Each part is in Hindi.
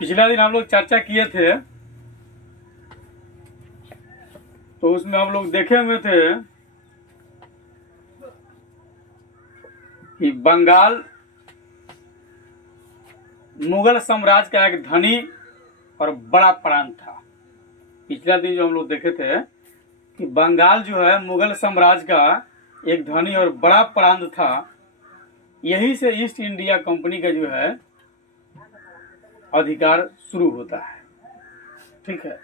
पिछला दिन हम लोग चर्चा किए थे, तो उसमें हम लोग देखे हुए थे कि बंगाल मुगल साम्राज्य का एक धनी और बड़ा प्रांत था। पिछला दिन जो हम लोग देखे थे कि बंगाल जो है मुगल साम्राज्य का एक धनी और बड़ा प्रांत था। यही से ईस्ट इंडिया कंपनी का जो है अधिकार शुरू होता है। ठीक है।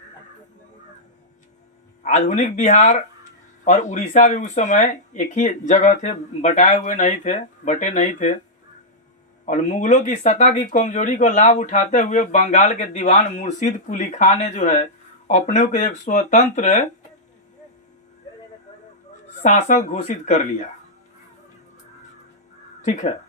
आधुनिक बिहार और उड़ीसा भी उस समय एक ही जगह थे, बटे नहीं थे। और मुगलों की सत्ता की कमजोरी को लाभ उठाते हुए बंगाल के दीवान मुर्शीद कुली खान ने जो है अपने को एक स्वतंत्र शासक घोषित कर लिया। ठीक है।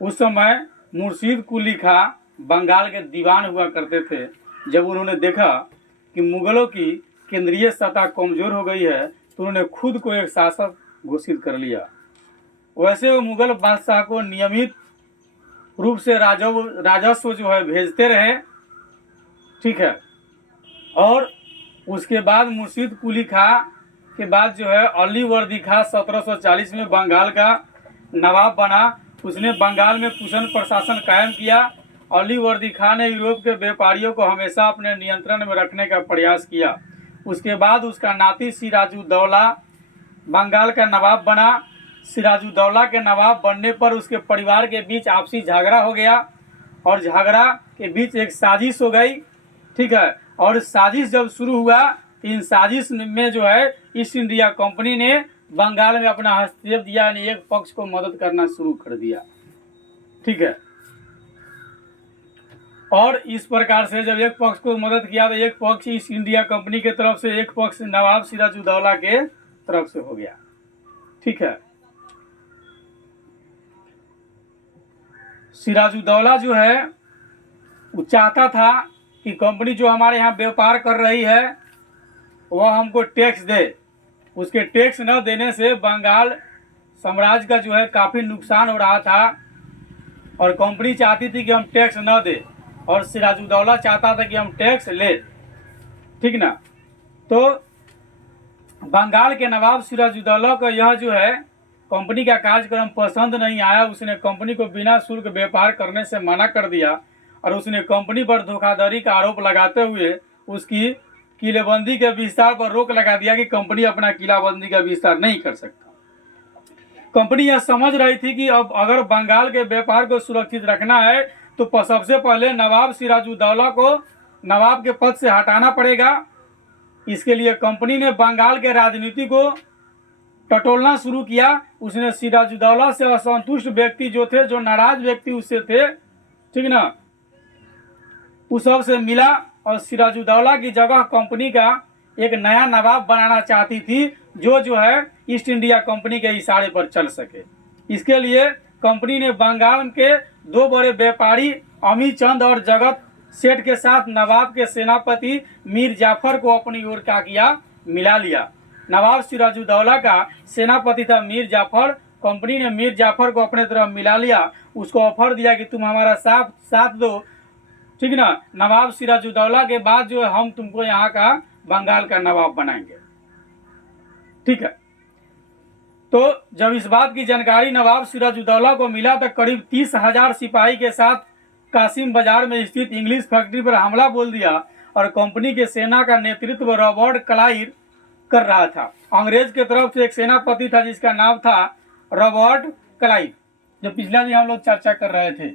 उस समय मुर्शीद कुली खां बंगाल के दीवान हुआ करते थे। जब उन्होंने देखा कि मुगलों की केंद्रीय सत्ता कमजोर हो गई है तो उन्होंने खुद को एक शासक घोषित कर लिया। वैसे वो मुगल बादशाह को नियमित रूप से राजस्व जो है भेजते रहे। ठीक है। और उसके बाद मुर्शीद कुली खां के बाद जो है अली वर्दी खां 1740 में बंगाल का नवाब बना। उसने बंगाल में कुशन प्रशासन कायम किया। अली वर्दी खां ने यूरोप के व्यापारियों को हमेशा अपने नियंत्रण में रखने का प्रयास किया। उसके बाद उसका नाती सिराजुद्दौला बंगाल का नवाब बना। सिराजुद्दौला के नवाब बनने पर उसके परिवार के बीच आपसी झगड़ा हो गया और झगड़ा के बीच एक साजिश हो गई। ठीक है। और साजिश जब शुरू हुआ, इन साजिश में जो है ईस्ट इंडिया कंपनी ने बंगाल में अपना हस्तक्षेप दिया, यानी एक पक्ष को मदद करना शुरू कर दिया। ठीक है। और इस प्रकार से जब एक पक्ष को मदद किया तो एक पक्ष ईस्ट इंडिया कंपनी के तरफ से, एक पक्ष नवाब सिराजुद्दौला के तरफ से हो गया। ठीक है। सिराजुद्दौला जो है वो चाहता था कि कंपनी जो हमारे यहाँ व्यापार कर रही है वह हमको टैक्स दे। उसके टैक्स न देने से बंगाल साम्राज्य का जो है काफ़ी नुकसान हो रहा था और कंपनी चाहती थी कि हम टैक्स न दे और सिराजुद्दौला चाहता था कि हम टैक्स ले। ठीक ना। तो बंगाल के नवाब सिराजुद्दौला को यह जो है कंपनी का कार्यक्रम पसंद नहीं आया। उसने कंपनी को बिना शुल्क व्यापार करने से मना कर दिया और उसने कंपनी पर धोखाधड़ी का आरोप लगाते हुए उसकी किलेबंदी के विस्तार पर रोक लगा दिया कि कंपनी अपना किलाबंदी का विस्तार नहीं कर सकता। कंपनी यह समझ रही थी कि अब अगर बंगाल के व्यापार को सुरक्षित रखना है तो सबसे पहले नवाब सिराजुद्दौला को नवाब के पद से हटाना पड़ेगा। इसके लिए कंपनी ने बंगाल के राजनीति को टटोलना शुरू किया। उसने सिराजुद्दौला से असंतुष्ट व्यक्ति जो थे, जो नाराज व्यक्ति उससे थे, ठीक ना, उस सब से मिला और सिराजुद्दौला की जगह कंपनी का एक नया नवाब बनाना चाहती थी जो है ईस्ट इंडिया कंपनी के इशारे पर चल सके। इसके लिए कंपनी ने बंगाल के दो बड़े व्यापारी अमी चंद और जगत सेठ के साथ नवाब के सेनापति मीर जाफर को अपनी ओर का किया, मिला लिया। नवाब सिराजुद्दौला का सेनापति था मीर जाफर। कंपनी ने मीर जाफर को अपने तरफ मिला लिया। उसको ऑफर दिया कि तुम हमारा साथ दो, ठीक ना, नवाब सिराजुद्दौला के बाद जो है हम तुमको यहाँ का बंगाल का नवाब बनाएंगे। ठीक है। तो जब इस बात की जानकारी नवाब सिराजुद्दौला को मिला तो करीब 30,000 सिपाही के साथ कासिम बाजार में स्थित इंग्लिश फैक्ट्री पर हमला बोल दिया और कंपनी के सेना का नेतृत्व रॉबर्ट क्लाइव कर रहा था। अंग्रेज के तरफ से एक सेनापति था जिसका नाम था रॉबर्ट क्लाइव, जो पिछला दिन हम लोग चर्चा कर रहे थे।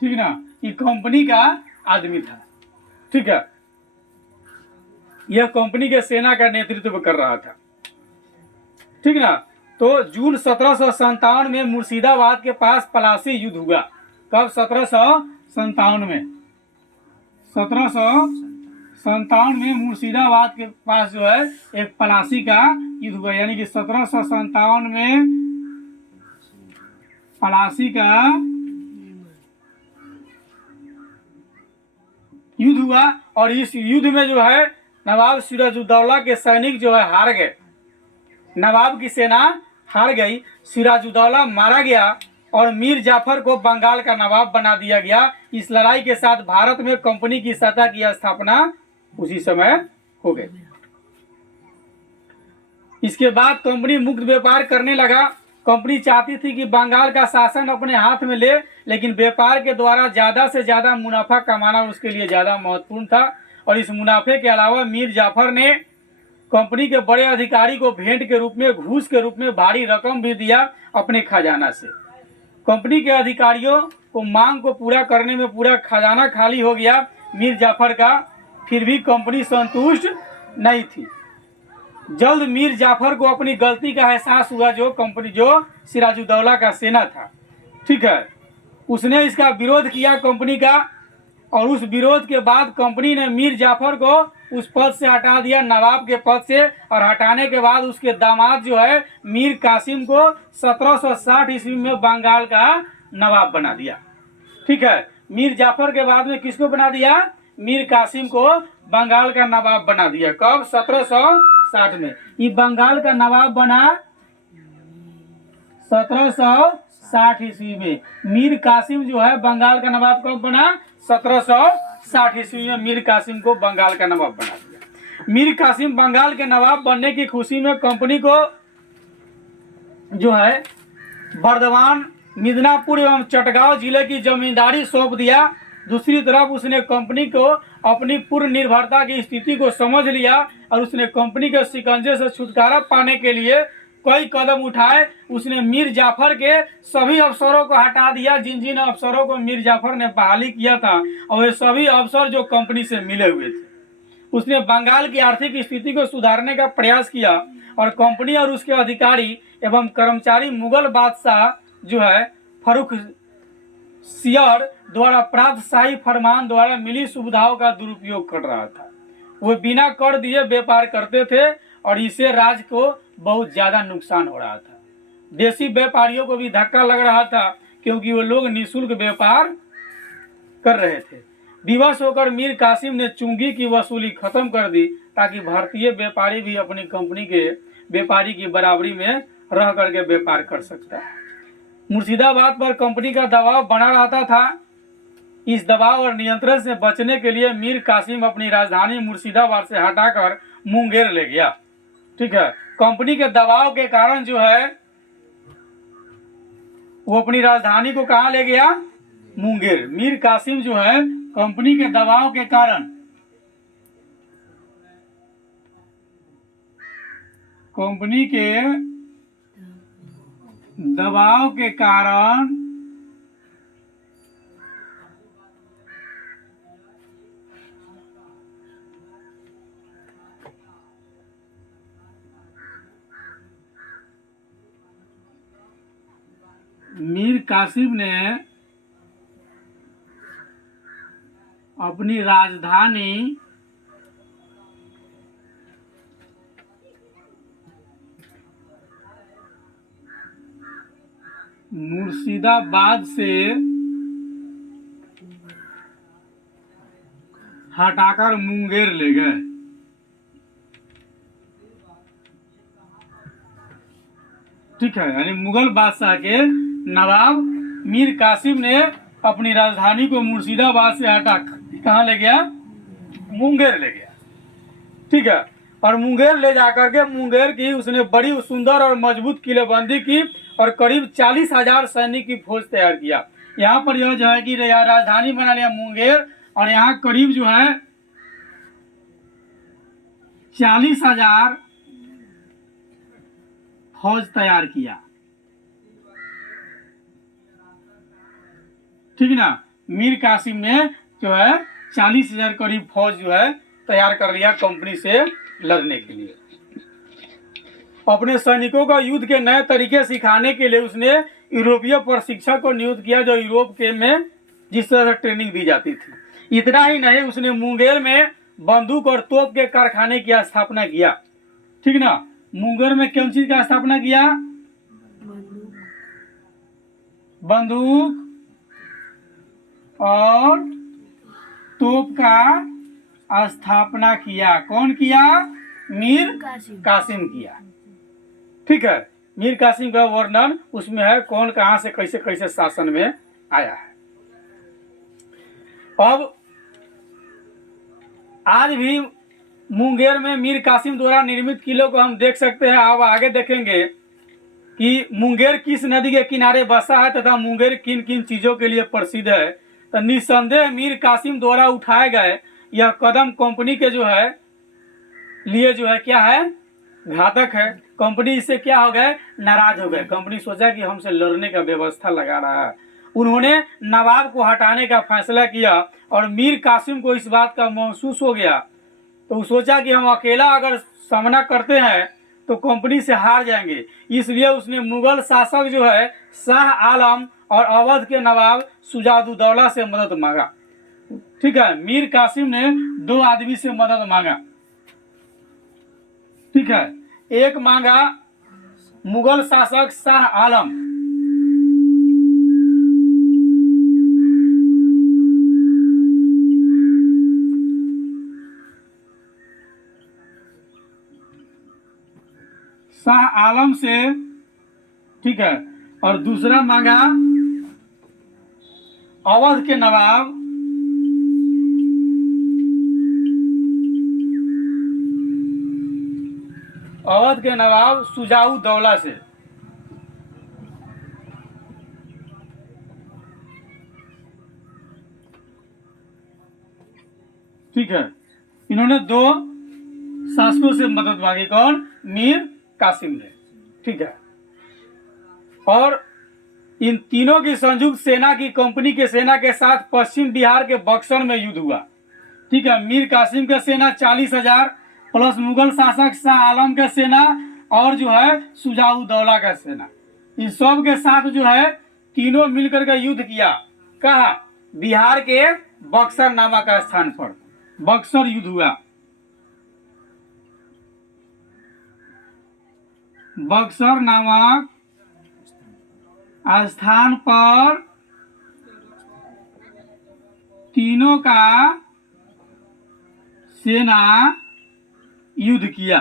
ठीक ना। ये कंपनी का आदमी था। ठीक है। यह कंपनी के सेना का नेतृत्व कर रहा था। ठीक ना। तो जून 1757 में मुर्शिदाबाद के पास पलासी युद्ध हुआ। कब? 1757 में। 1757 में मुर्शिदाबाद के पास जो है एक पलासी का युद्ध हुआ, यानी कि 1757 में पलासी का युद्ध हुआ। और इस युद्ध में जो है नवाब सिराजुद्दौला के सैनिक जो है हार गए, नवाब की सेना हार गई, सिराजुद्दौला मारा गया और मीर जाफर को बंगाल का नवाब बना दिया गया। इस लड़ाई के साथ भारत में कंपनी की सत्ता की स्थापना उसी समय हो गई। इसके बाद कंपनी मुक्त व्यापार करने लगा। कंपनी चाहती थी कि बंगाल का शासन अपने हाथ में ले, लेकिन व्यापार के द्वारा ज़्यादा से ज़्यादा मुनाफा कमाना उसके लिए ज़्यादा महत्वपूर्ण था। और इस मुनाफे के अलावा मीर जाफर ने कंपनी के बड़े अधिकारी को भेंट के रूप में, घूस के रूप में भारी रकम भी दिया अपने खजाना से। कंपनी के अधिकारियों को मांग को पूरा करने में पूरा खजाना खाली हो गया मीर जाफर का, फिर भी कंपनी संतुष्ट नहीं थी। जल्द मीर जाफर को अपनी गलती का एहसास हुआ, जो सिराजुद्दौला का सेना था, ठीक है, उसने इसका विरोध किया कंपनी का। और उस विरोध के बाद कंपनी ने मीर जाफर को उस पद से हटा दिया, नवाब के पद से। और हटाने के बाद उसके दामाद जो है मीर कासिम को 1760 ईस्वी में बंगाल का नवाब बना दिया, ठीक है। मीर जाफर के बाद में किसको बना दिया? मीर कासिम को बंगाल का नवाब बना दिया। कब? 1760 में। ये बंगाल का नवाब बना 1760 ईस्वी में। मीर कासिम जो है बंगाल का नवाब कब बना? 1760 ईस्वी में मीर कासिम को बंगाल का नवाब बना दिया। मीर कासिम बंगाल के नवाब बनने की खुशी में कंपनी को जो है बर्दवान, मिदनापुर एवं चटगांव जिले की जमींदारी सौंप दिया। दूसरी तरफ उसने कंपनी को अपनी पूर्ण निर्भरता की स्थिति को समझ लिया और उसने कंपनी के शिकंजे से छुटकारा पाने के लिए कई कदम उठाए। उसने मीर जाफर के सभी अफसरों को हटा दिया, जिन जिन अफसरों को मीर जाफर ने बहाली किया था, और वे सभी अफसर जो कंपनी से मिले हुए थे। उसने बंगाल की आर्थिक स्थिति को सुधारने का प्रयास किया और कंपनी और उसके अधिकारी एवं कर्मचारी मुगल बादशाह जो है फरुख सियर द्वारा प्राप्त शाही फरमान द्वारा मिली सुविधाओं का दुरुपयोग कर रहा था। वो बिना कर दिए व्यापार करते थे और इससे राज्य को बहुत ज्यादा नुकसान हो रहा था। देसी व्यापारियों को भी धक्का लग रहा था क्योंकि वो लोग निःशुल्क व्यापार कर रहे थे। विवश होकर मीर कासिम ने चुंगी की वसूली खत्म कर दी ताकि भारतीय व्यापारी भी अपनी कंपनी के व्यापारी की बराबरी में रह करके व्यापार कर सकता है। मुर्शिदाबाद पर कंपनी का दबाव बना रहता था। इस दबाव और नियंत्रण से बचने के लिए मीर कासिम अपनी राजधानी मुर्शिदाबाद से हटाकर मुंगेर ले गया, ठीक है। कंपनी के दबाव के कारण जो है वो अपनी राजधानी को कहाँ ले गया? मुंगेर। मीर कासिम जो है कंपनी के दबाव के कारण मीर कासिम ने अपनी राजधानी मुर्शिदाबाद से हटाकर मुंगेर ले गए, ठीक है। यानी मुगल बादशाह के नवाब मीर कासिम ने अपनी राजधानी को मुर्शिदाबाद से हटाकर कहाँ ले गया? मुंगेर ले गया, ठीक है। और मुंगेर ले जाकर के मुंगेर की उसने बड़ी सुंदर और मजबूत किलेबंदी की और करीब 40,000 सैनिक की फौज तैयार किया। यहाँ पर यह जो है कि राजधानी बना लिया मुंगेर और यहाँ करीब जो है 40,000 फौज तैयार किया, ठीक ना। मीर कासिम ने जो है 40,000 करीब फौज जो है तैयार कर लिया कंपनी से लड़ने के लिए। अपने सैनिकों को युद्ध के नए तरीके सिखाने के लिए उसने यूरोपीय प्रशिक्षक को नियुक्त किया, जो यूरोप के में जिस तरह से ट्रेनिंग दी जाती थी। इतना ही नहीं, उसने मुंगेर में बंदूक और तोप के कारखाने की स्थापना किया, ठीक ना। मुंगेर में किन चीज का स्थापना किया? बंदूक और तोप का स्थापना किया। कौन किया? मीर कासिम किया। ठीक है, मीर कासिम का वर्णन उसमें है, कौन कहां से कैसे कैसे शासन में आया है। अब आज भी मुंगेर में मीर कासिम द्वारा निर्मित किले को हम देख सकते हैं। अब आगे देखेंगे कि मुंगेर किस नदी के किनारे बसा है तथा मुंगेर किन किन चीजों के लिए प्रसिद्ध है। तो निस्संदेह मीर कासिम द्वारा उठाए गए यह कदम कंपनी के जो है लिए जो है क्या है, घातक है। कंपनी इससे क्या हो गए, नाराज हो गए। कंपनी सोचा कि हमसे लड़ने का व्यवस्था लगा रहा है। उन्होंने नवाब को हटाने का फैसला किया और मीर कासिम को इस बात का महसूस हो गया, तो वो सोचा कि हम अकेला अगर सामना करते हैं तो कंपनी से हार जाएंगे। इसलिए उसने मुगल शासक जो है शाह आलम और अवध के नवाब शुजाउद्दौला से मदद मांगा। ठीक है, मीर कासिम ने दो आदमी से मदद मांगा। ठीक है, एक मांगा मुगल शासक शाह आलम, शाह आलम से। ठीक है, और दूसरा मांगा अवध के नवाब शुजाउद्दौला से। ठीक है, इन्होंने दो शासकों से मदद मांगी। कौन? मीर कासिम ने। ठीक है, और इन तीनों की संयुक्त सेना की कंपनी के सेना के साथ पश्चिम बिहार के बक्सर में युद्ध हुआ। ठीक है, मीर कासिम का सेना 40,000 प्लस मुगल शासक शाह आलम का सेना और जो है शुजाउद्दौला का सेना, इन सब के साथ जो है तीनों मिलकर के युद्ध किया। कहा? बिहार के बक्सर नामक स्थान पर बक्सर युद्ध हुआ। बक्सर नामक स्थान पर तीनों का सेना युद्ध किया।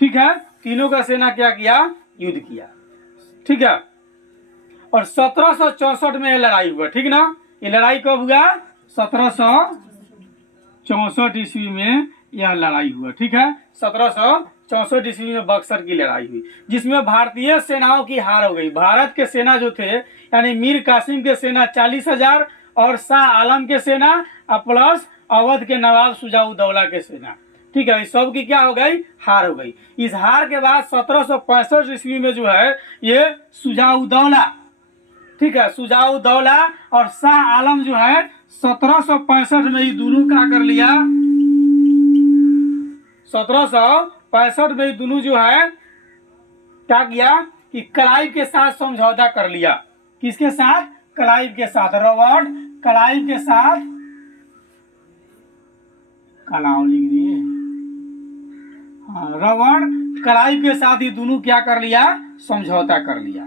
ठीक है, तीनों का सेना क्या किया? युद्ध किया। ठीक है, और 1764 में यह लड़ाई हुआ। ठीक ना, ये लड़ाई कब हुआ? 1764 ईस्वी में यह लड़ाई हुआ। ठीक है, 1764 ईस्वी में बक्सर की लड़ाई हुई, जिसमें भारतीय सेनाओं की हार हो गई। भारत के सेना जो थे यानी मीर कासिम के सेना 40,000 और शाह आलम के सेना प्लस अवध के नवाब शुजाउद्दौला के सेना। ठीक है, इस सब की क्या हो गई? हार हो गई। इस हार के बाद 1765 ईस्वी में जो है ये शुजाउद्दौला, ठीक है, शुजाउद्दौला और शाह आलम जो है 1765 में ये दोनों क्या कर लिया, 1765 में ये दोनों जो है क्या किया कि क्लाइव के साथ समझौता कर लिया। किसके साथ? क्लाइव के साथ। रॉबर्ट क्लाइव के साथ, कलाव लिख दिए, हाँ, रॉबर्ट क्लाइव के साथ ये दोनों क्या कर लिया? समझौता कर लिया।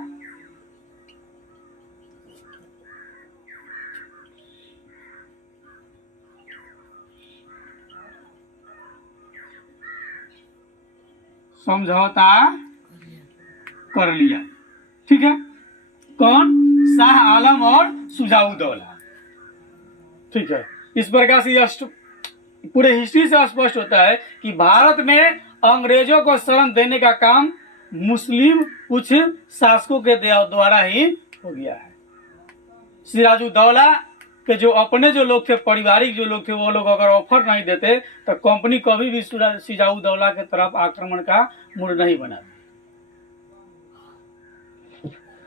समझौता कर लिया। ठीक है, कौन? शाह आलम और शुजाउद्दौला। ठीक है, इस प्रकार से पूरे हिस्ट्री से स्पष्ट होता है कि भारत में अंग्रेजों को शरण देने का काम मुस्लिम कुछ शासकों के द्वारा ही हो गया है। सिराजुद्दौला के जो अपने जो लोग थे, पारिवारिक जो लोग थे, वो लोग अगर ऑफर नहीं देते तो कंपनी कभी भी सिराजुद्दौला के तरफ आक्रमण का मूड नहीं बनाती।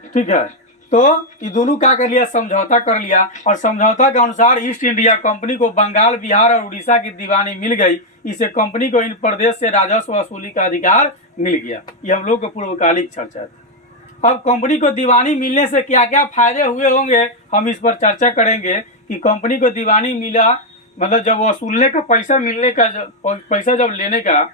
ठीक है, तो ये दोनों क्या कर लिया? समझौता कर लिया, और समझौता के अनुसार ईस्ट इंडिया कंपनी को बंगाल, बिहार और उड़ीसा की दीवानी मिल गई। इससे कंपनी को इन प्रदेश से राजस्व वसूली का अधिकार मिल गया। ये हम लोग को पूर्वकालिक चर्चा थी। अब कंपनी को दीवानी मिलने से क्या क्या फायदे हुए होंगे, हम इस पर चर्चा करेंगे कि कंपनी को दीवानी मिला, मतलब जब वसूलने का पैसा मिलने का, पैसा जब लेने का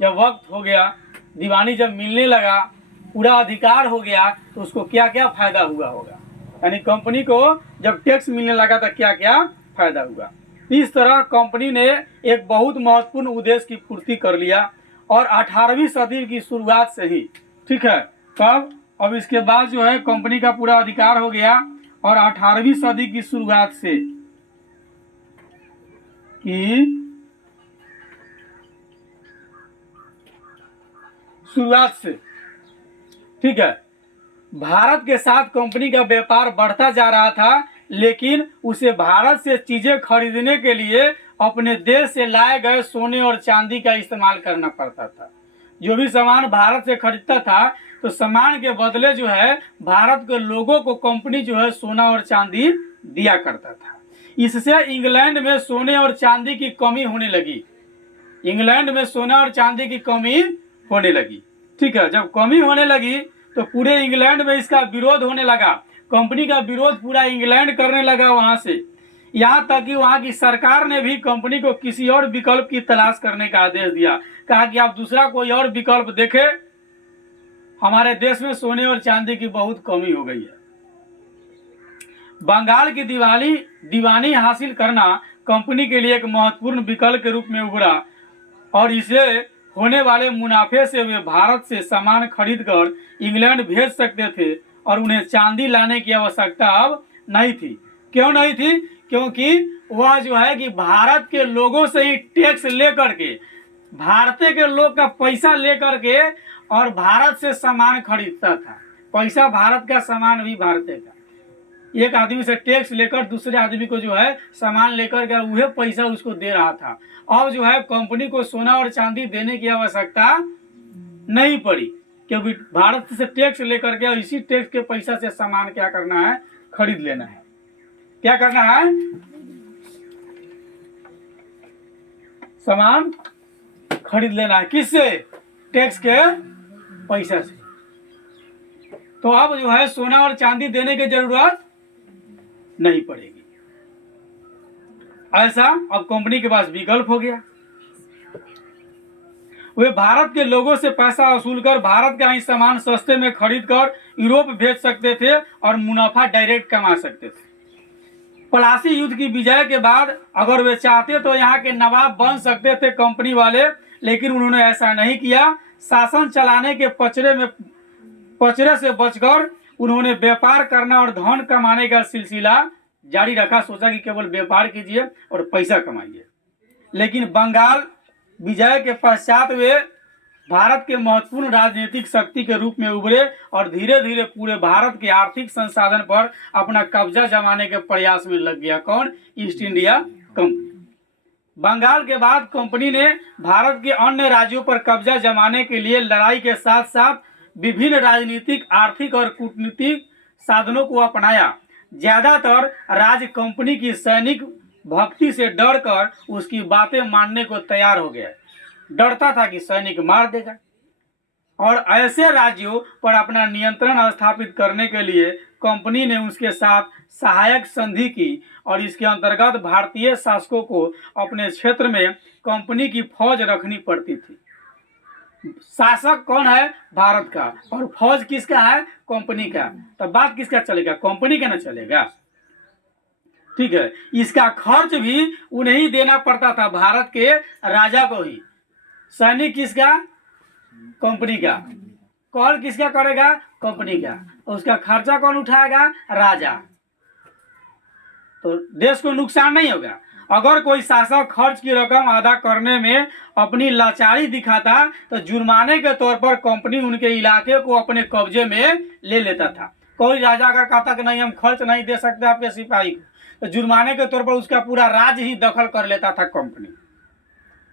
जब वक्त हो गया, दीवानी जब मिलने लगा, पूरा अधिकार हो गया, तो उसको क्या क्या फायदा हुआ होगा। यानी कंपनी को जब टैक्स मिलने लगा तो क्या क्या फायदा हुआ। इस तरह कंपनी ने एक बहुत महत्वपूर्ण उद्देश्य की पूर्ति कर लिया और 18वीं सदी की शुरुआत से ही, ठीक है, कब, अब इसके बाद जो है कंपनी का पूरा अधिकार हो गया और 18वीं सदी की शुरुआत से ठीक है, भारत के साथ कंपनी का व्यापार बढ़ता जा रहा था, लेकिन उसे भारत से चीजें खरीदने के लिए अपने देश से लाए गए सोने और चांदी का इस्तेमाल करना पड़ता था। जो भी सामान भारत से खरीदता था तो सामान के बदले जो है भारत के लोगों को कंपनी जो है सोना और चांदी दिया करता था। इससे इंग्लैंड में सोने और चांदी की कमी होने लगी। इंग्लैंड में सोना और चांदी की कमी होने लगी, ठीक है। जब कमी होने लगी तो पूरे इंग्लैंड में इसका विरोध होने लगा। कंपनी का विरोध पूरा इंग्लैंड करने लगा वहां से, यहाँ तक कि वहां की सरकार ने भी कंपनी को किसी और विकल्प की तलाश करने का आदेश दिया। कहा कि आप दूसरा कोई और विकल्प देखें, हमारे देश में सोने और चांदी की बहुत कमी हो गई है। बंगाल की दीवानी हासिल करना कंपनी के लिए एक महत्वपूर्ण विकल्प के रूप में उभरा और इसे होने वाले मुनाफे से वे भारत से सामान खरीदकर इंग्लैंड भेज सकते थे और उन्हें चांदी लाने की आवश्यकता अब नहीं थी। क्यों नहीं थी? क्योंकि वह जो है कि भारत के लोगों से ही टैक्स लेकर के, भारतीय के लोग का पैसा लेकर के और भारत से सामान खरीदता था। पैसा भारत का, सामान भी भारतीय का। एक आदमी से टैक्स लेकर दूसरे आदमी को जो है सामान लेकर के वह पैसा उसको दे रहा था। अब जो है कंपनी को सोना और चांदी देने की आवश्यकता नहीं पड़ी, क्योंकि भारत से टैक्स लेकर के इसी टैक्स के पैसा से सामान क्या करना है, खरीद लेना है। क्या करना है? सामान खरीद लेना है। किससे? टैक्स के पैसा से। तो अब जो है सोना और चांदी देने की जरूरत नहीं पड़ेगी। ऐसा अब कंपनी के पास विकल्प हो गया। वे भारत के लोगों से पैसा वसूल कर भारत का ही सामान सस्ते में खरीद कर यूरोप भेज सकते थे और मुनाफा डायरेक्ट कमा सकते थे। प्लासी युद्ध की विजय के बाद अगर वे चाहते तो यहाँ के नवाब बन सकते थे कंपनी वाले, लेकिन उन्होंने ऐसा नहीं किया। शासन चलाने के पचड़े से बचकर उन्होंने व्यापार करना और धन कमाने का सिलसिला जारी रखा। सोचा कि केवल व्यापार कीजिए और पैसा कमाइए। लेकिन बंगाल विजय के पश्चात वे भारत के महत्वपूर्ण राजनीतिक शक्ति के रूप में उभरे और धीरे धीरे पूरे भारत के आर्थिक संसाधन पर अपना कब्जा जमाने के प्रयास में लग गया। कौन? East India company. बंगाल के बाद कंपनी ने भारत के अन्य राज्यों पर कब्जा जमाने के लिए लड़ाई के साथ साथ विभिन्न राजनीतिक, आर्थिक और कूटनीतिक साधनों को अपनाया। ज्यादातर राज्य कंपनी की सैनिक भक्ति से डरकर उसकी बातें मानने को तैयार हो गया। डरता था कि सैनिक मार देगा। और ऐसे राज्यों पर अपना नियंत्रण स्थापित करने के लिए कंपनी ने उसके साथ सहायक संधि की और इसके अंतर्गत भारतीय शासकों को अपने क्षेत्र में कंपनी की फौज रखनी पड़ती थी। शासक कौन है? भारत का। और फौज किसका है? कंपनी का। तो बात किसका चलेगा? कंपनी का ना चलेगा, ठीक है। इसका खर्च भी उन्हें देना पड़ता था, भारत के राजा को ही। सैनिक किसका? कंपनी का। कौन किसका करेगा? कंपनी का। उसका खर्चा कौन उठाएगा? राजा। तो देश को नुकसान नहीं होगा। अगर कोई शासक खर्च की रकम अदा करने में अपनी लाचारी दिखाता तो जुर्माने के तौर पर कंपनी उनके इलाके को अपने कब्जे में ले लेता था। कोई राजा अगर कहता कि नहीं हम खर्च नहीं दे सकते आपके सिपाही को, तो जुर्माने के तौर पर उसका पूरा राज्य ही दखल कर लेता था कंपनी,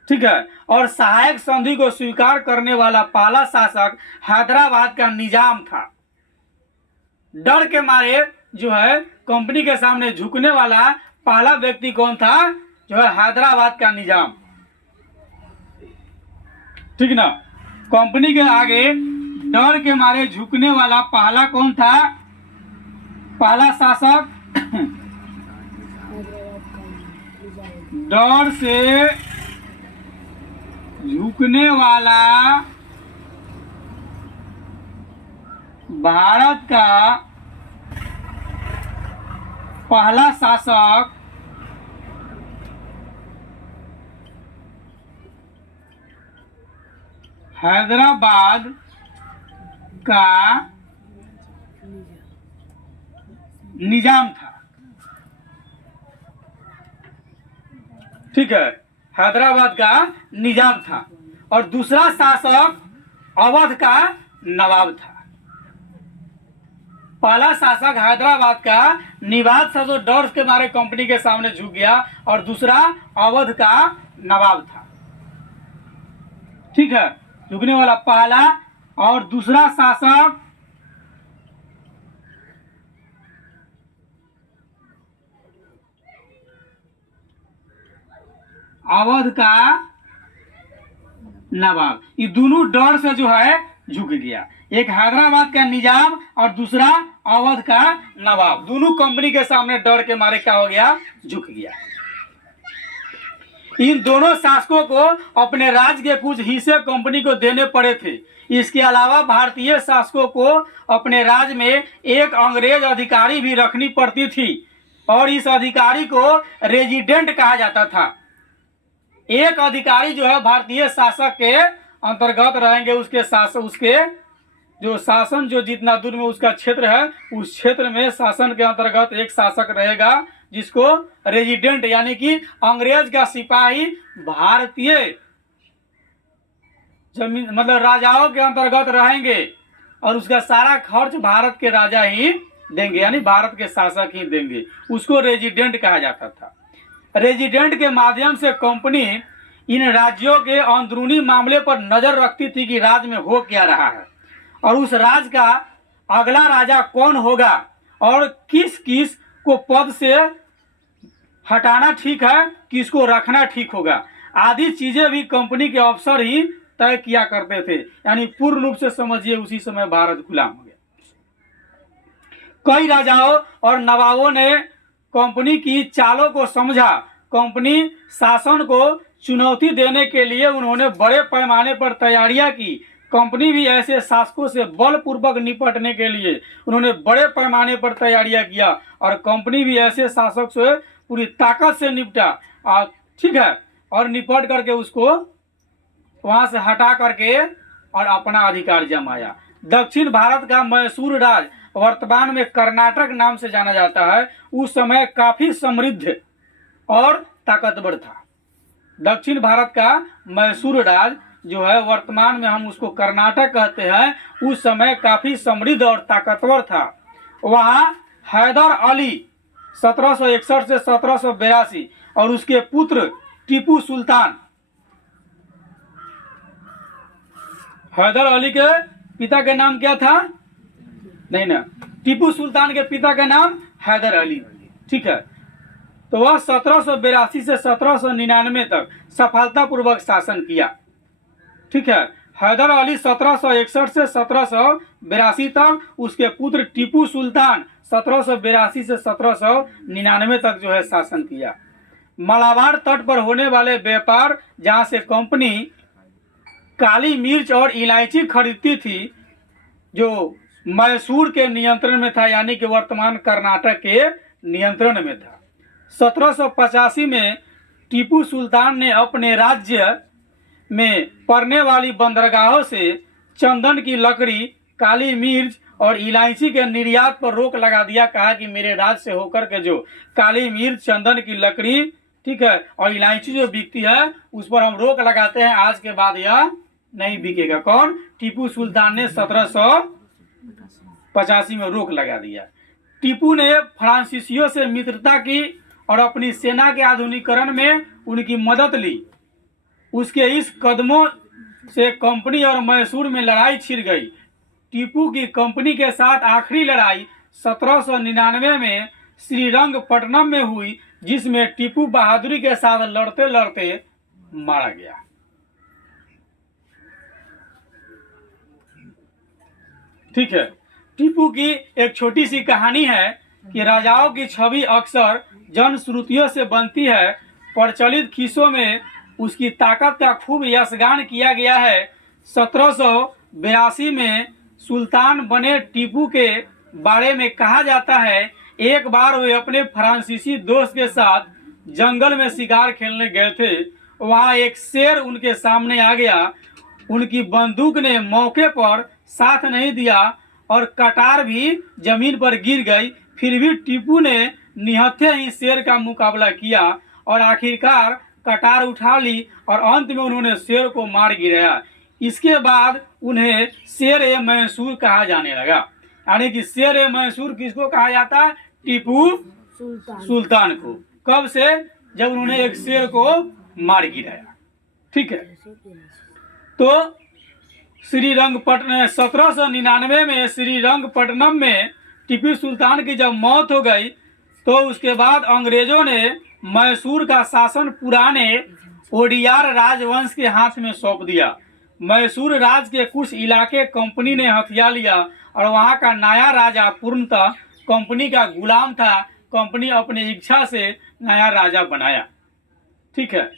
ठीक है। और सहायक संधि को स्वीकार करने वाला पहला शासक हैदराबाद का निजाम था। डर के मारे जो है कंपनी के सामने झुकने वाला पहला व्यक्ति कौन था? जो है हैदराबाद का निजाम, ठीक ना। कंपनी के आगे डर के मारे झुकने वाला पहला कौन था? पहला शासक डर से झुकने वाला भारत का पहला शासक हैदराबाद का निजाम था। ठीक है, हैदराबाद का निजाम था और दूसरा शासक अवध का नवाब था। पहला शासक हैदराबाद का निवाज था जो डर के मारे कंपनी के सामने झुक गया, और दूसरा अवध का नवाब था। ठीक है, झुकने वाला पहला और दूसरा शासक अवध का नवाब। ये दोनों डर से जो है झुक गया। एक हैदराबाद का निजाम और दूसरा अवध का नवाब, दोनों कंपनी के सामने डर के मारे क्या हो गया, झुक गया। इन दोनों शासकों को अपने राज्य के कुछ हिस्से कंपनी को देने पड़े थे। इसके अलावा भारतीय शासकों को अपने राज्य में एक अंग्रेज अधिकारी भी रखनी पड़ती थी और इस अधिकारी को रेजिडेंट कहा जाता था। एक अधिकारी जो है भारतीय शासक के अंतर्गत रहेंगे, उसके जो शासन जो जितना दूर में उसका क्षेत्र है उस क्षेत्र में शासन के अंतर्गत एक शासक रहेगा जिसको रेजिडेंट यानी कि अंग्रेज का सिपाही भारतीय जमीन मतलब राजाओं के अंतर्गत रहेंगे और उसका सारा खर्च भारत के राजा ही देंगे, यानी भारत के शासक ही देंगे। उसको रेजिडेंट कहा जाता था। रेजिडेंट के माध्यम से कंपनी इन राज्यों के अंदरूनी मामले पर नजर रखती थी कि राज्य में हो क्या रहा है और उस राज्य का अगला राजा कौन होगा और किस किस को पद से हटाना ठीक है, किसको रखना ठीक होगा, आदि चीजें भी कंपनी के अफसर ही तय किया करते थे। यानी पूर्ण रूप से समझिए उसी समय भारत गुलाम हो गया। कई राजाओं और नवाबों ने कंपनी की चालों को समझा। कंपनी शासन को चुनौती देने के लिए उन्होंने बड़े पैमाने पर तैयारियां की। कंपनी भी ऐसे शासकों से बलपूर्वक निपटने के लिए उन्होंने बड़े पैमाने पर तैयारियां किया और कंपनी भी ऐसे शासक से पूरी ताकत से निपटा। ठीक है, और निपट करके उसको वहां से हटा करके और अपना अधिकार जमाया। दक्षिण भारत का मैसूर राज्य वर्तमान में कर्नाटक नाम से जाना जाता है, उस समय काफी समृद्ध और ताकतवर था। दक्षिण भारत का मैसूर राज्य जो है वर्तमान में हम उसको कर्नाटक कहते हैं, उस समय काफी समृद्ध और ताकतवर था। वहाँ हैदर अली 1761 से 1782 और उसके पुत्र टीपू सुल्तान, हैदर अली के पिता का नाम क्या था, नहीं ना, टीपू सुल्तान के पिता का नाम हैदर अली। ठीक है, तो वह 1782 से 1799 तक सफलतापूर्वक शासन किया। ठीक है, हैदर अली 1761 से 1782 तक, उसके पुत्र टीपू सुल्तान 1782 से 1799 तक जो है शासन किया। मलाबार तट पर होने वाले व्यापार जहां से कंपनी काली मिर्च और इलायची खरीदती थी जो मैसूर के नियंत्रण में था, यानी कि वर्तमान कर्नाटक के नियंत्रण में था। 1785 में टीपू सुल्तान ने अपने राज्य में पड़ने वाली बंदरगाहों से चंदन की लकड़ी, काली मिर्च और इलायची के निर्यात पर रोक लगा दिया। कहा कि मेरे राज्य से होकर के जो काली मिर्च, चंदन की लकड़ी, ठीक है, और इलायची जो बिकती है उस पर हम रोक लगाते हैं, आज के बाद यह नहीं बिकेगा। कौन? टीपू सुल्तान ने 1785 में रोक लगा दिया। टीपू ने फ्रांसीसियों से मित्रता की और अपनी सेना के आधुनिकीकरण में उनकी मदद ली। उसके इस कदमों से कंपनी और मैसूर में लड़ाई छिड़ गई। टीपू की कंपनी के साथ आखिरी लड़ाई 1799 में श्रीरंगपट्टनम में हुई, जिसमें टीपू बहादुरी के साथ लड़ते लड़ते मारा गया। ठीक है, टीपू की एक छोटी सी कहानी है कि राजाओं की छवि अक्सर जनश्रुतियों से बनती है। प्रचलित किस्सों में उसकी ताकत का खूब यशगान किया गया है। 1782 में सुल्तान बने टीपू के बारे में कहा जाता है, एक बार वे अपने फ्रांसीसी दोस्त के साथ जंगल में शिकार खेलने गए थे। वहां एक शेर उनके सामने आ गया। उनकी बंदूक ने मौके पर साथ नहीं दिया और कटार भी जमीन पर गिर गई। फिर भी टीपू ने निहत्थे ही शेर का मुकाबला किया और आखिरकार कटार उठा ली और अंत में उन्होंने शेर को मार गिराया। इसके बाद उन्हें शेर ए मैसूर कहा जाने लगा। यानी कि शेर ए मैसूर किसको कहा जाता है? टीपू सुल्तान को। कब से? जब उन्होंने एक शेर को मार गिराया। ठीक है। तो श्रीरंगपट्टनम 1799 में श्रीरंगपट्टनम में टीपू सुल्तान की जब मौत हो गई तो उसके बाद अंग्रेजों ने मैसूर का शासन पुराने ओडियार राजवंश के हाथ में सौंप दिया। मैसूर राज के कुछ इलाके कंपनी ने हथिया लिया और वहां का नया राजा पूर्णतः कंपनी का गुलाम था। कंपनी अपनी इच्छा से नया राजा बनाया। ठीक है।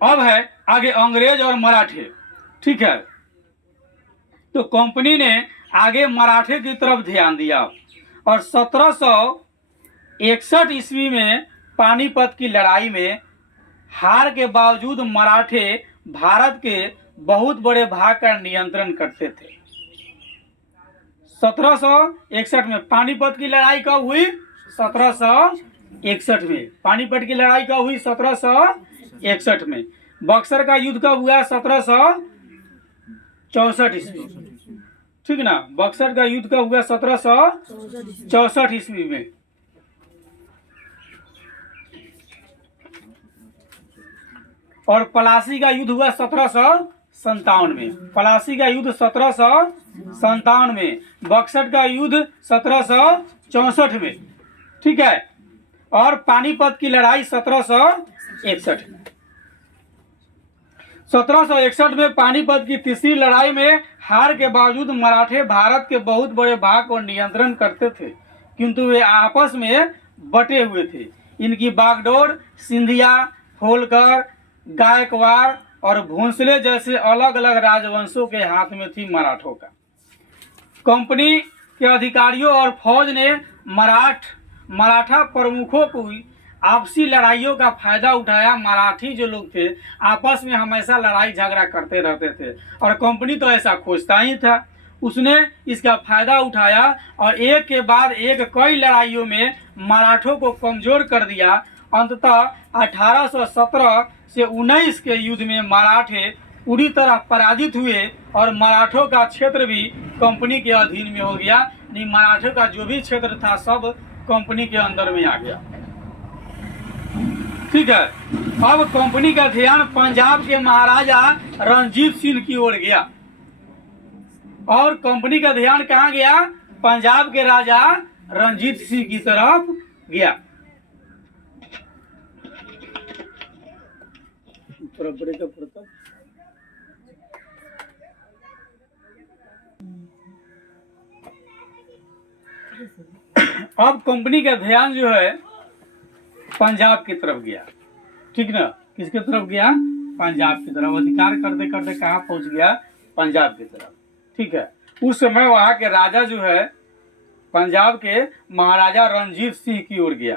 अब है आगे अंग्रेज और मराठे। ठीक है। तो कंपनी ने आगे मराठे की तरफ ध्यान दिया और 1761 ईस्वी में पानीपत की लड़ाई में हार के बावजूद मराठे भारत के बहुत बड़े भाग का नियंत्रण करते थे। 1761 में पानीपत की लड़ाई कब हुई? 1761 में। पानीपत की लड़ाई कब हुई? 1761 में। बक्सर का युद्ध कब हुआ? 1764 ईस्वी। ठीक ना। बक्सर का युद्ध कब हुआ? 1764 ईस्वी में। और पलासी का युद्ध हुआ 1757 में। पलासी का युद्ध 1757 में। बक्सर का युद्ध 1764 में। ठीक है। और पानीपत की लड़ाई 1761 में। 1761 में पानीपत की तीसरी लड़ाई में हार के बावजूद मराठे भारत के बहुत बड़े भाग को नियंत्रण करते थे, किंतु वे आपस में बटे हुए थे। इनकी बागडोर सिंधिया, होलकर, गायकवाड़ और भोंसले जैसे अलग अलग राजवंशों के हाथ में थी मराठों का। कंपनी के अधिकारियों और फौज ने मराठा प्रमुखों को आपसी लड़ाइयों का फायदा उठाया। मराठी जो लोग थे आपस में हमेशा लड़ाई झगड़ा करते रहते थे और कंपनी तो ऐसा खोजता ही था। उसने इसका फायदा उठाया और एक के बाद एक कई लड़ाइयों में मराठों को कमजोर कर दिया। अंततः 1817 से 19 के युद्ध में मराठे पूरी तरह पराजित हुए और मराठों का क्षेत्र भी कंपनी के अधीन में हो गया। नहीं, मराठों का जो भी क्षेत्र था सब कंपनी के अंदर में आ गया। ठीक है। अब कंपनी का ध्यान पंजाब के महाराजा रणजीत सिंह की ओर गया। और कंपनी का ध्यान कहाँ गया? पंजाब के राजा रणजीत सिंह की तरफ गया। अब कंपनी का ध्यान जो है पंजाब की तरफ गया। ठीक ना। किसके तरफ गया? पंजाब की तरफ। अधिकार करते करते कहाँ पहुंच गया? पंजाब की तरफ। ठीक है। उस समय वहां के राजा जो है पंजाब के महाराजा रणजीत सिंह की ओर गया।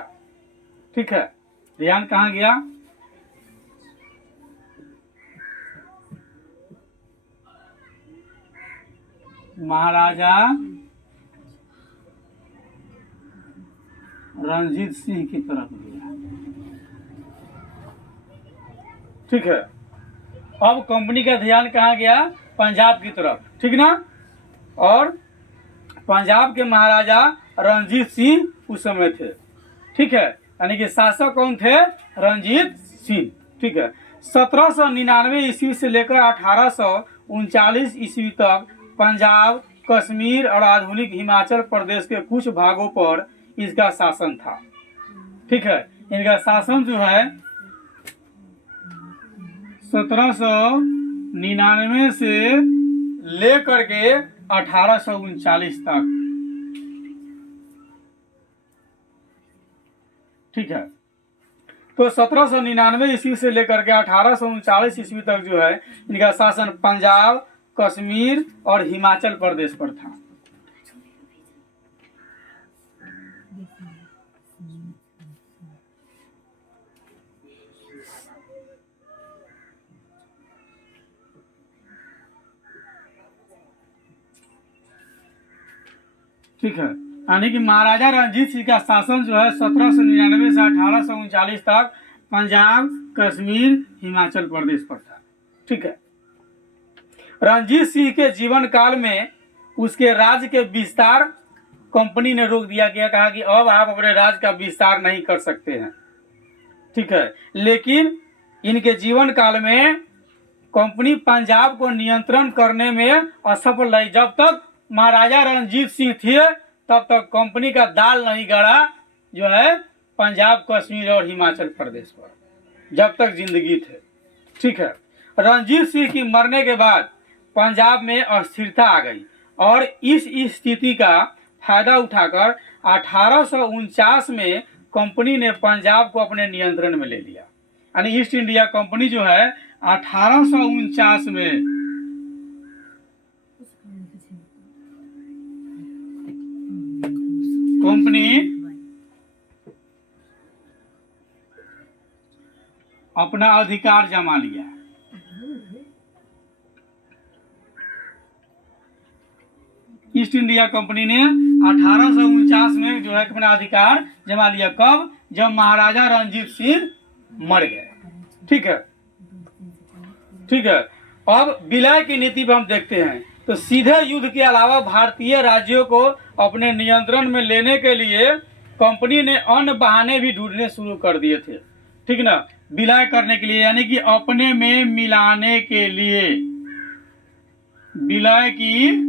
ठीक है। ध्यान कहाँ गया? महाराजा रणजीत सिंह की तरफ गया। ठीक है। अब कंपनी का ध्यान कहाँ गया? पंजाब की तरफ। ठीक ना। और पंजाब के महाराजा रणजीत सिंह उस समय थे। ठीक है। यानी कि शासक कौन थे? रणजीत सिंह। ठीक है। 1799 ईस्वी से लेकर 1839 ईस्वी तक पंजाब, कश्मीर और आधुनिक हिमाचल प्रदेश के कुछ भागों पर इसका शासन था। ठीक है। इनका शासन जो है 1799 से लेकर के 1839 तक। ठीक है। तो 1799 ईस्वी से लेकर के 1839 ईस्वी तक जो है इनका शासन पंजाब, कश्मीर और हिमाचल प्रदेश पर था। ठीक है। यानी कि महाराजा रणजीत सिंह का शासन जो है 1799 से 1839 तक पंजाब, कश्मीर, हिमाचल प्रदेश पर था। ठीक है। रणजीत सिंह के जीवन काल में उसके राज्य के विस्तार कंपनी ने रोक दिया गया, कहा कि अब आप अपने राज्य का विस्तार नहीं कर सकते हैं। ठीक है। लेकिन इनके जीवन काल में कंपनी पंजाब को नियंत्रण करने में असफल रही। जब तक महाराजा रणजीत सिंह थे तब तक कंपनी का दाल नहीं गड़ा जो है पंजाब, कश्मीर और हिमाचल प्रदेश पर, जब तक जिंदगी थे। ठीक है। रणजीत सिंह की मरने के बाद पंजाब में अस्थिरता आ गई और इस स्थिति का फायदा उठाकर 1849 में कंपनी ने पंजाब को अपने नियंत्रण में ले लिया। यानी ईस्ट इंडिया कंपनी जो है 1849 में कंपनी अपना अधिकार जमा लिया। ईस्ट इंडिया कंपनी ने 1849 में जो है अपना अधिकार जमा लिया। कब? जब महाराजा रणजीत सिंह मर गए। ठीक है। ठीक है। अब विलय की नीति पर हम देखते हैं तो सीधे युद्ध के अलावा भारतीय राज्यों को अपने नियंत्रण में लेने के लिए कंपनी ने अन्य बहाने भी ढूंढने शुरू कर दिए थे। ठीक ना, विलय करने के लिए, यानी कि अपने में मिलाने के लिए। विलय की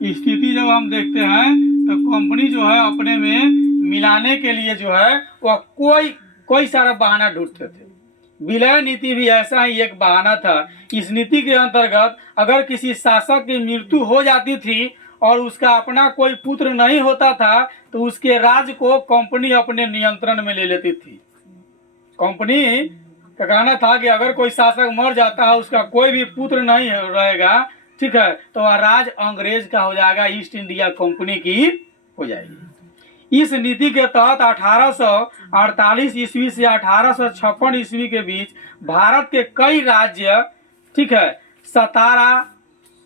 स्थिति जब हम देखते हैं तो कंपनी जो है अपने में मिलाने के लिए जो है वह कोई सारा बहाना ढूंढते थे। विलय नीति भी ऐसा ही एक बहाना था। इस नीति के अंतर्गत अगर किसी शासक की मृत्यु हो जाती थी और उसका अपना कोई पुत्र नहीं होता था तो उसके राज्य को कंपनी अपने नियंत्रण में ले लेती थी। कंपनी का कहना था कि अगर कोई शासक मर जाता है, उसका कोई भी पुत्र नहीं रहेगा, ठीक है, तो वह राज अंग्रेज का हो जाएगा, ईस्ट इंडिया कंपनी की हो जाएगी। इस नीति के तहत 1848 ईस्वी से 1856 ईस्वी के बीच भारत के कई राज्य, ठीक है, सतारा,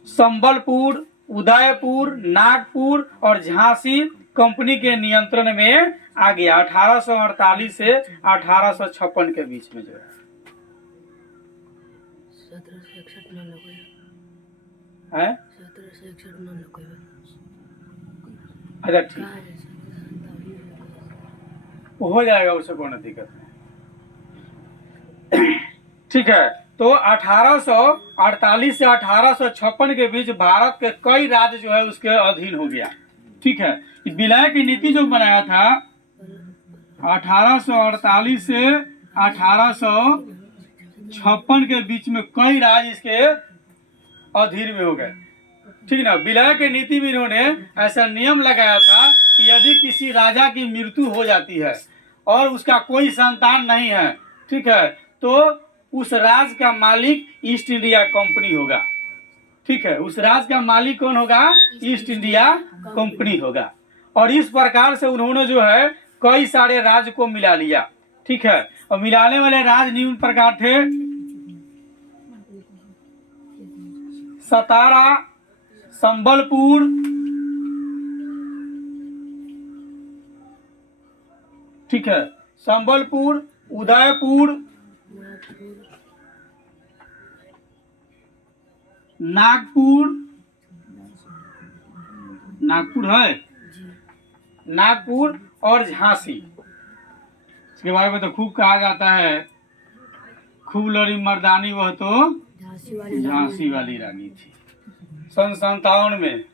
संबलपुर, उदयपुर, नागपुर और झांसी कंपनी के नियंत्रण में आ गया। 1848 से 1856 के बीच में जो है 1761 में है। 1761 में अच्छा ठीक हो जाएगा, उससे कोई दिक्कत नहीं। ठीक है। तो 1848 से 1856 के बीच भारत के कई राज्य जो है उसके अधीन हो गया। ठीक है। विलय की नीति जो बनाया था 1848 से 1856 के बीच में कई राज्य इसके अधीन में हो गए। ठीक ना। विलय की नीति में इन्होंने ऐसा नियम लगाया था कि यदि किसी राजा की मृत्यु हो जाती है और उसका कोई संतान नहीं है, ठीक है, तो उस राज्य का मालिक ईस्ट इंडिया कंपनी होगा। ठीक है। उस राज्य का मालिक कौन होगा? ईस्ट इंडिया कंपनी होगा। और इस प्रकार से उन्होंने जो है कई सारे राज्य को मिला लिया। ठीक है। और मिलाने वाले राज्य निम्न प्रकार थे: सतारा, संबलपुर, ठीक है, संबलपुर, उदयपुर, नागपुर, नागपुर है, नागपुर और झांसी। इसके बारे में तो खूब कहा जाता है, खूब लड़ी मर्दानी वह तो झांसी वाली रानी थी। सन 57 में,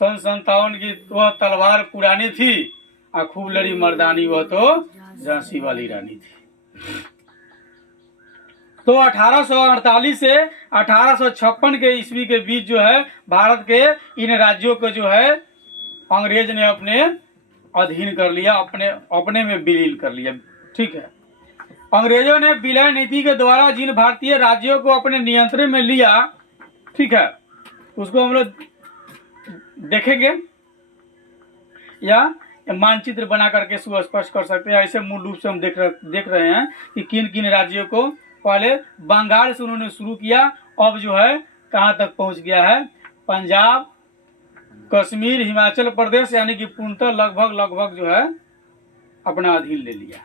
सन 57 की वह तलवार पुरानी थी और खूब लड़ी मर्दानी वह तो झांसी वाली रानी थी। तो 1848 से 1856 के ईस्वी के बीच जो है भारत के इन राज्यों को जो है अंग्रेज ने अपने अधीन कर लिया, अपने में विलीन कर लिया। ठीक है। अंग्रेजों ने विलय नीति के द्वारा जिन भारतीय राज्यों को अपने नियंत्रण में लिया, ठीक है, उसको हम लोग देखेंगे या मानचित्र बना करके सुस्पष्ट कर सकते हैं। ऐसे मूल रूप से हम देख रहे हैं कि किन किन राज्यों को पहले बंगाल से उन्होंने शुरू किया, अब जो है कहाँ तक पहुंच गया है? पंजाब, कश्मीर, हिमाचल प्रदेश यानी कि पूर्णतः लगभग जो है अपना अधीन ले लिया,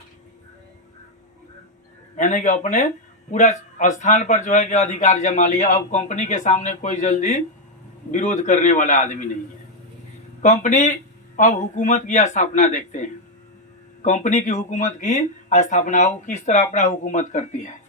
यानी कि अपने पूरा स्थान पर जो है कि अधिकार जमा लिया। अब कंपनी के सामने कोई जल्दी विरोध करने वाला आदमी नहीं है। कंपनी अब हुकूमत की स्थापना देखते हैं। कंपनी की हुकूमत की स्थापना वो किस तरह अपना हुकूमत करती है।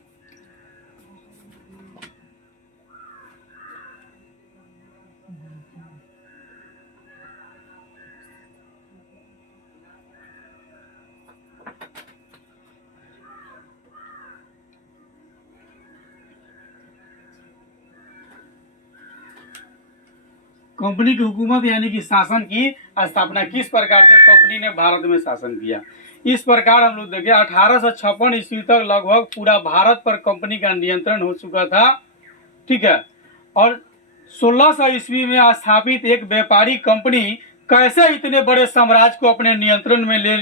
कंपनी की हुकूमत यानी कि शासन की स्थापना किस प्रकार से कंपनी ने भारत में शासन किया। इस प्रकार हम लोग देखें 1856 ईस्वी तक लगभग पूरा भारत पर कंपनी का नियंत्रण हो चुका था, ठीक है। और 1600 ईस्वी में स्थापित एक व्यापारी कंपनी कैसे इतने बड़े साम्राज्य को अपने नियंत्रण में ले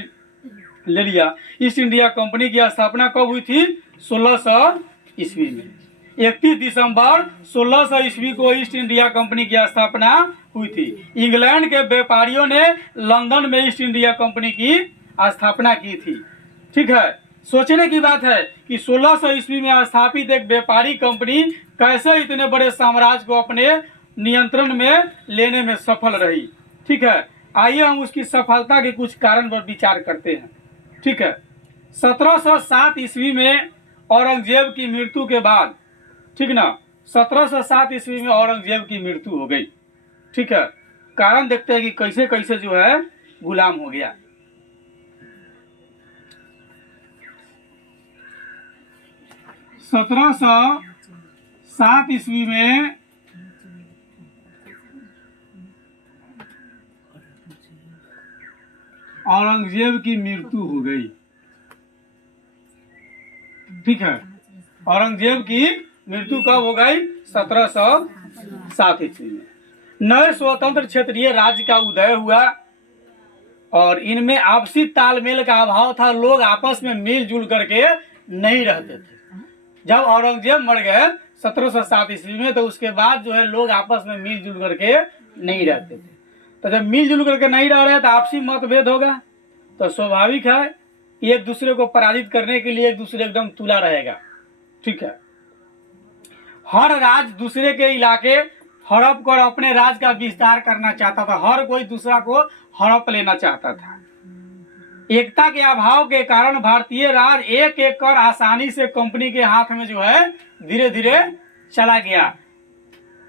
लिया। ईस्ट इंडिया कंपनी की स्थापना कब हुई थी? 1600 ईस्वी में। 31 दिसंबर 1600 ईस्वी को ईस्ट इंडिया कंपनी की स्थापना हुई थी। इंग्लैंड के व्यापारियों ने लंदन में ईस्ट इंडिया कंपनी की स्थापना की थी, ठीक है। सोचने की बात है कि 1600 ईस्वी में स्थापित एक व्यापारी कंपनी कैसे इतने बड़े साम्राज्य को अपने नियंत्रण में लेने में सफल रही, ठीक है। आइए हम उसकी सफलता के कुछ कारण पर विचार करते हैं, ठीक है। 1707 ईस्वी में औरंगजेब की मृत्यु के बाद, ठीक ना, 1707 ईस्वी में औरंगजेब की मृत्यु हो गई, ठीक है। कारण देखते हैं कि कैसे कैसे जो है गुलाम हो गया। 1707 ईस्वी में औरंगजेब की मृत्यु हो गई, ठीक है। औरंगजेब की मृत्यु कब हो गई? 1707 ईस्वी में। नए स्वतंत्र क्षेत्रीय राज्य का उदय हुआ और इनमें आपसी तालमेल का अभाव था। लोग आपस में मिलजुल करके नहीं रहते थे। जब औरंगजेब मर गए 1707 ईस्वी में, तो उसके बाद जो है लोग आपस में मिलजुल करके नहीं रहते थे। तो जब मिलजुल करके नहीं रह रहे तो आपसी मतभेद होगा, तो स्वाभाविक है एक दूसरे को पराजित करने के लिए एक दूसरे एकदम तुला रहेगा, ठीक है। हर राज्य दूसरे के इलाके हड़प कर अपने राज्य का विस्तार करना चाहता था। हर कोई दूसरा को हड़प लेना चाहता था। एकता के अभाव के कारण भारतीय राज एक एक कर आसानी से कंपनी के हाथ में जो है धीरे धीरे चला गया।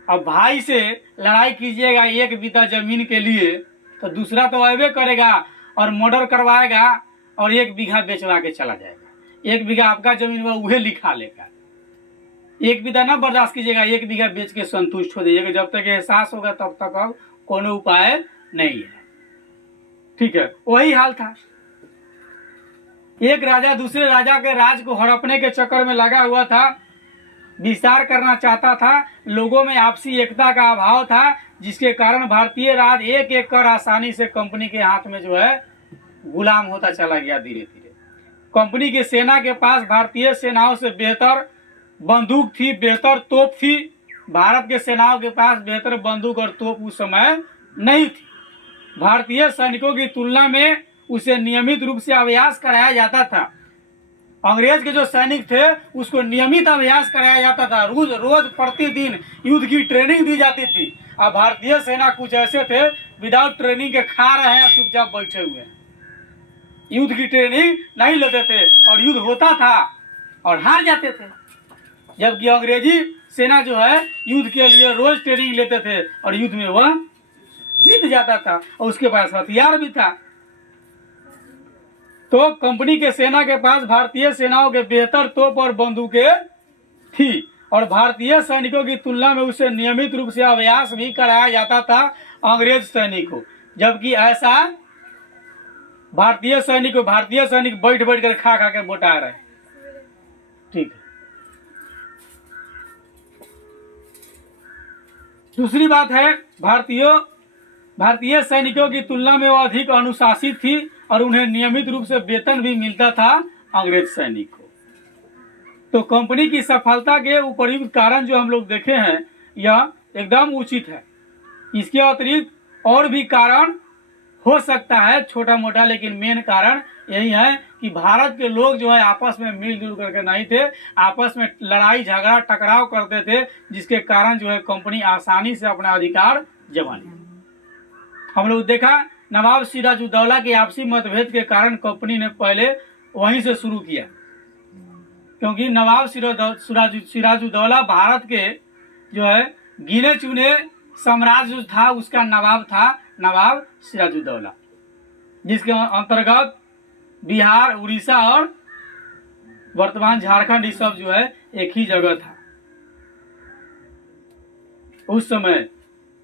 अब भाई से लड़ाई कीजिएगा एक बीता जमीन के लिए, तो दूसरा तो अबे करेगा और मर्डर करवाएगा और 1 बीघा बेचवा के चला जाएगा। 1 बीघा आपका जमीन में उहे लिखा लेगा। 1 बीघा ना बर्दाश्त कीजिएगा, 1 बीघा बेच के संतुष्ट हो जाइएगा। जब तक एहसास होगा तब तक अब कोनो उपाय नहीं है, ठीक है। वही हाल था। एक राजा दूसरे राजा के राज को हड़पने के चक्कर में लगा हुआ था, विस्तार करना चाहता था। लोगों में आपसी एकता का अभाव था, जिसके कारण भारतीय राज एक एक कर आसानी से कंपनी के हाथ में जो है गुलाम होता चला गया धीरे धीरे। कंपनी की सेना के पास भारतीय सेनाओं से बेहतर बंदूक थी, बेहतर तोप थी। भारत के सेनाओं के पास बेहतर बंदूक और तोप उस समय नहीं थी। भारतीय सैनिकों की तुलना में उसे नियमित रूप से अभ्यास कराया जाता था। अंग्रेज के जो सैनिक थे उसको नियमित अभ्यास कराया जाता था। रोज प्रतिदिन युद्ध की ट्रेनिंग दी जाती थी। अब भारतीय सेना कुछ ऐसे थे विदाउट ट्रेनिंग के खा रहे हैं, चुपचाप बैठे हुए हैं। युद्ध की ट्रेनिंग नहीं लेते थे और युद्ध होता था और हार जाते थे। जबकि अंग्रेजी सेना जो है युद्ध के लिए रोज ट्रेनिंग लेते थे और युद्ध में वह जीत जाता था और उसके पास हथियार भी था। तो कंपनी के सेना के पास भारतीय सेनाओं के बेहतर तोप और बंदूकें थी और भारतीय सैनिकों की तुलना में उसे नियमित रूप से अभ्यास भी कराया जाता था अंग्रेज सैनिक को। जबकि ऐसा भारतीय सैनिक बैठ बैठ कर खा के मोटा रहे, ठीक है। दूसरी बात है भारतीय सैनिकों की तुलना में वो अधिक अनुशासित थी और उन्हें नियमित रूप से वेतन भी मिलता था अंग्रेज सैनिक को। तो कंपनी की सफलता के उपर्युक्त कारण जो हम लोग देखे हैं यह एकदम उचित है। इसके अतिरिक्त और भी कारण हो सकता है छोटा मोटा, लेकिन मेन कारण यही है कि भारत के लोग जो है आपस में मिलजुल करके नहीं थे, आपस में लड़ाई झगड़ा टकराव करते थे, जिसके कारण जो है कंपनी आसानी से अपना अधिकार जमा लिया। हम लोग देखा नवाब सिराजुद्दौला के आपसी मतभेद के कारण कंपनी ने पहले वहीं से शुरू किया, क्योंकि नवाब सिराजुद्दौला भारत के जो है गिने चुने साम्राज्य जो था उसका नवाब था, नवाब सिराजुद्दौला, जिसके अंतर्गत बिहार, उड़ीसा और वर्तमान झारखंड ये सब जो है एक ही जगह था उस समय।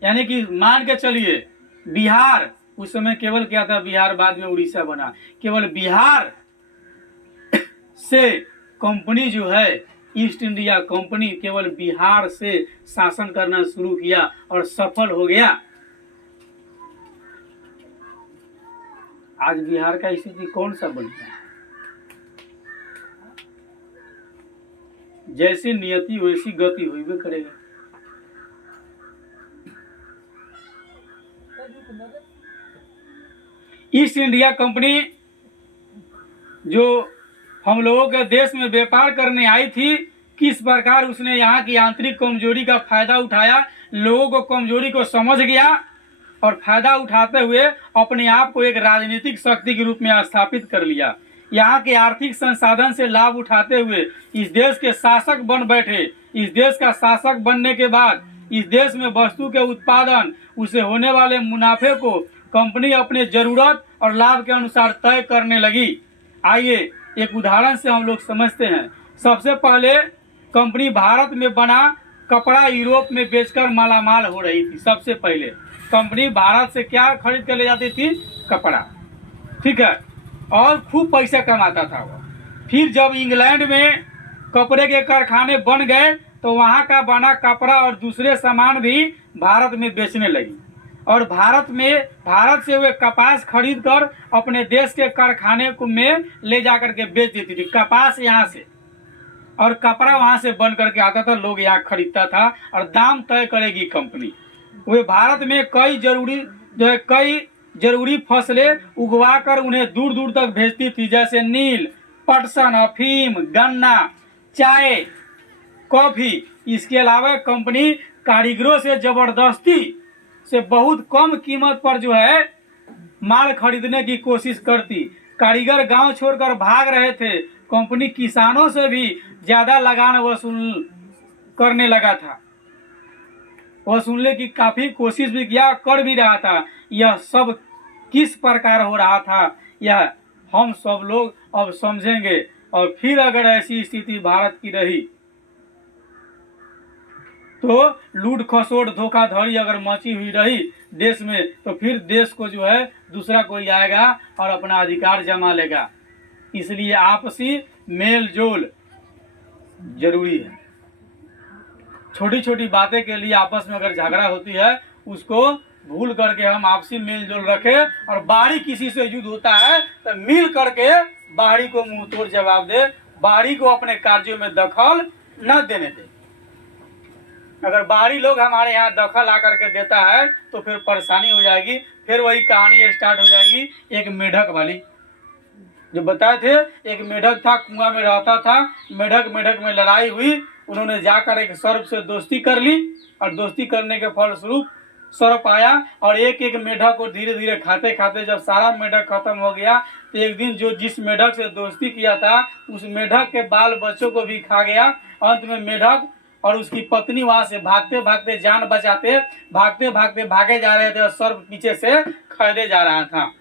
यानी कि मान के चलिए बिहार उस समय केवल क्या था, बिहार बाद में उड़ीसा बना, केवल बिहार से कंपनी जो है ईस्ट इंडिया कंपनी केवल बिहार से शासन करना शुरू किया और सफल हो गया। आज बिहार का स्थिति कौन सा बन गया? जैसी नियति वैसी गति हुई भी करेगा। ईस्ट इंडिया कंपनी जो हम लोगों के देश में व्यापार करने आई थी, किस प्रकार उसने यहाँ की आंतरिक कमजोरी का फायदा उठाया, लोगों को कमजोरी को समझ गया और फायदा उठाते हुए अपने आप को एक राजनीतिक शक्ति के रूप में स्थापित कर लिया। यहाँ के आर्थिक संसाधन से लाभ उठाते हुए इस देश के शासक बन बैठे। इस देश का शासक बनने के बाद इस देश में वस्तु के उत्पादन, उसे होने वाले मुनाफे को कंपनी अपने जरूरत और लाभ के अनुसार तय करने लगी। आइए एक उदाहरण से हम लोग समझते हैं। सबसे पहले कंपनी भारत में बना कपड़ा यूरोप में बेचकर मालामाल हो रही थी। सबसे पहले कंपनी भारत से क्या खरीद कर ले जाती थी? कपड़ा, ठीक है, और खूब पैसा कमाता था वो। फिर जब इंग्लैंड में कपड़े के कारखाने बन गए तो वहाँ का बना कपड़ा और दूसरे सामान भी भारत में बेचने लगी और भारत से वे कपास खरीद कर अपने देश के कारखाने को में ले जाकर के बेच देती थी। कपास यहाँ से और कपड़ा वहाँ से बन करके आता था, लोग यहाँ खरीदता था और दाम तय करेगी कंपनी। वे भारत में कई जरूरी फसलें उगवा कर उन्हें दूर दूर तक भेजती थी, जैसे नील, पटसन, अफीम, गन्ना, चाय, कॉफी। इसके अलावा कंपनी कारीगरों से जबरदस्ती से बहुत कम कीमत पर जो है माल खरीदने की कोशिश करती। कारीगर गांव छोड़कर भाग रहे थे। कंपनी किसानों से भी ज्यादा लगान वसूल करने लगा था, वसूलने की काफी कोशिश भी किया, कर भी रहा था। यह सब किस प्रकार हो रहा था यह हम सब लोग अब समझेंगे। और फिर अगर ऐसी स्थिति भारत की रही तो लूट खसोट धोखाधड़ी अगर मची हुई रही देश में, तो फिर देश को जो है दूसरा कोई आएगा और अपना अधिकार जमा लेगा। इसलिए आपसी मेल जोल जरूरी है। छोटी छोटी बातें के लिए आपस में अगर झगड़ा होती है उसको भूल करके हम आपसी मेल जोल रखें और बाहरी किसी से युद्ध होता है तो मिल करके बाहरी को मुंह तोड़ जवाब दे, बाहरी को अपने कार्यों में दखल न देने दे। अगर बाहरी लोग हमारे यहाँ दखल आकर के देता है तो फिर परेशानी हो जाएगी। फिर वही कहानी स्टार्ट हो जाएगी एक मेढक वाली, जो बताए थे। एक मेढक था, कुआं में रहता था। मेढक में लड़ाई हुई, उन्होंने जाकर एक सर्प से दोस्ती कर ली और दोस्ती करने के फलस्वरूप सर्प आया और एक एक मेढक को धीरे धीरे खाते खाते जब सारा मेढक खत्म हो गया तो एक दिन जिस मेढक से दोस्ती किया था उस मेढक के बाल बच्चों को भी खा गया। अंत में मेढक और उसकी पत्नी वहां से भागते भागते जान बचाते भागे जा रहे थे और सर्प पीछे से खरीदे जा रहा था।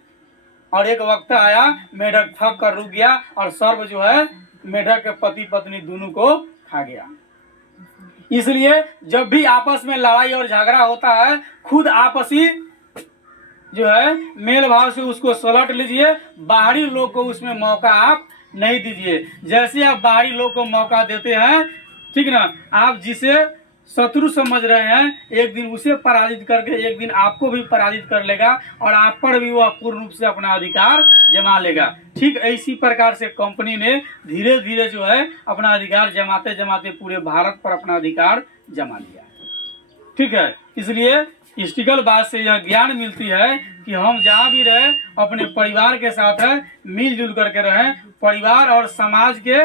और एक वक्त आया मेढक थक कर रुक गया और सर्प जो है मेढक के पति पत्नी दोनों को खा गया। इसलिए जब भी आपस में लड़ाई और झगड़ा होता है खुद आपसी जो है मेल भाव से उसको सलट लीजिए। बाहरी लोग को उसमें मौका आप नहीं दीजिए। जैसे आप बाहरी लोग को मौका देते हैं, ठीक ना, आप जिसे शत्रु समझ रहे हैं एक दिन उसे पराजित करके एक दिन आपको भी पराजित कर लेगा और आप पर भी वह पूर्ण रूप से अपना अधिकार जमा लेगा। ठीक इसी प्रकार से कंपनी ने धीरे धीरे जो है अपना अधिकार जमाते जमाते पूरे भारत पर अपना अधिकार जमा लिया। ठीक है, इसलिए स्टिकल बात से यह ज्ञान मिलती है कि हम जहाँ भी रहे अपने परिवार के साथ है मिलजुल करके रहें, परिवार और समाज के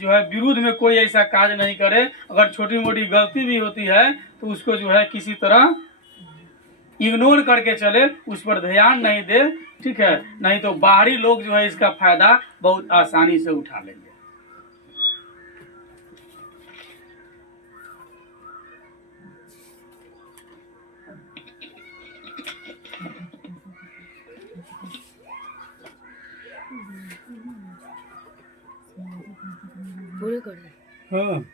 जो है विरुद्ध में कोई ऐसा काज नहीं करे। अगर छोटी मोटी गलती भी होती है तो उसको जो है किसी तरह इग्नोर करके चले, उस पर ध्यान नहीं दे, ठीक है, नहीं तो बाहरी लोग जो है इसका फायदा बहुत आसानी से उठा लेंगे। पूरे कर दे। हाँ।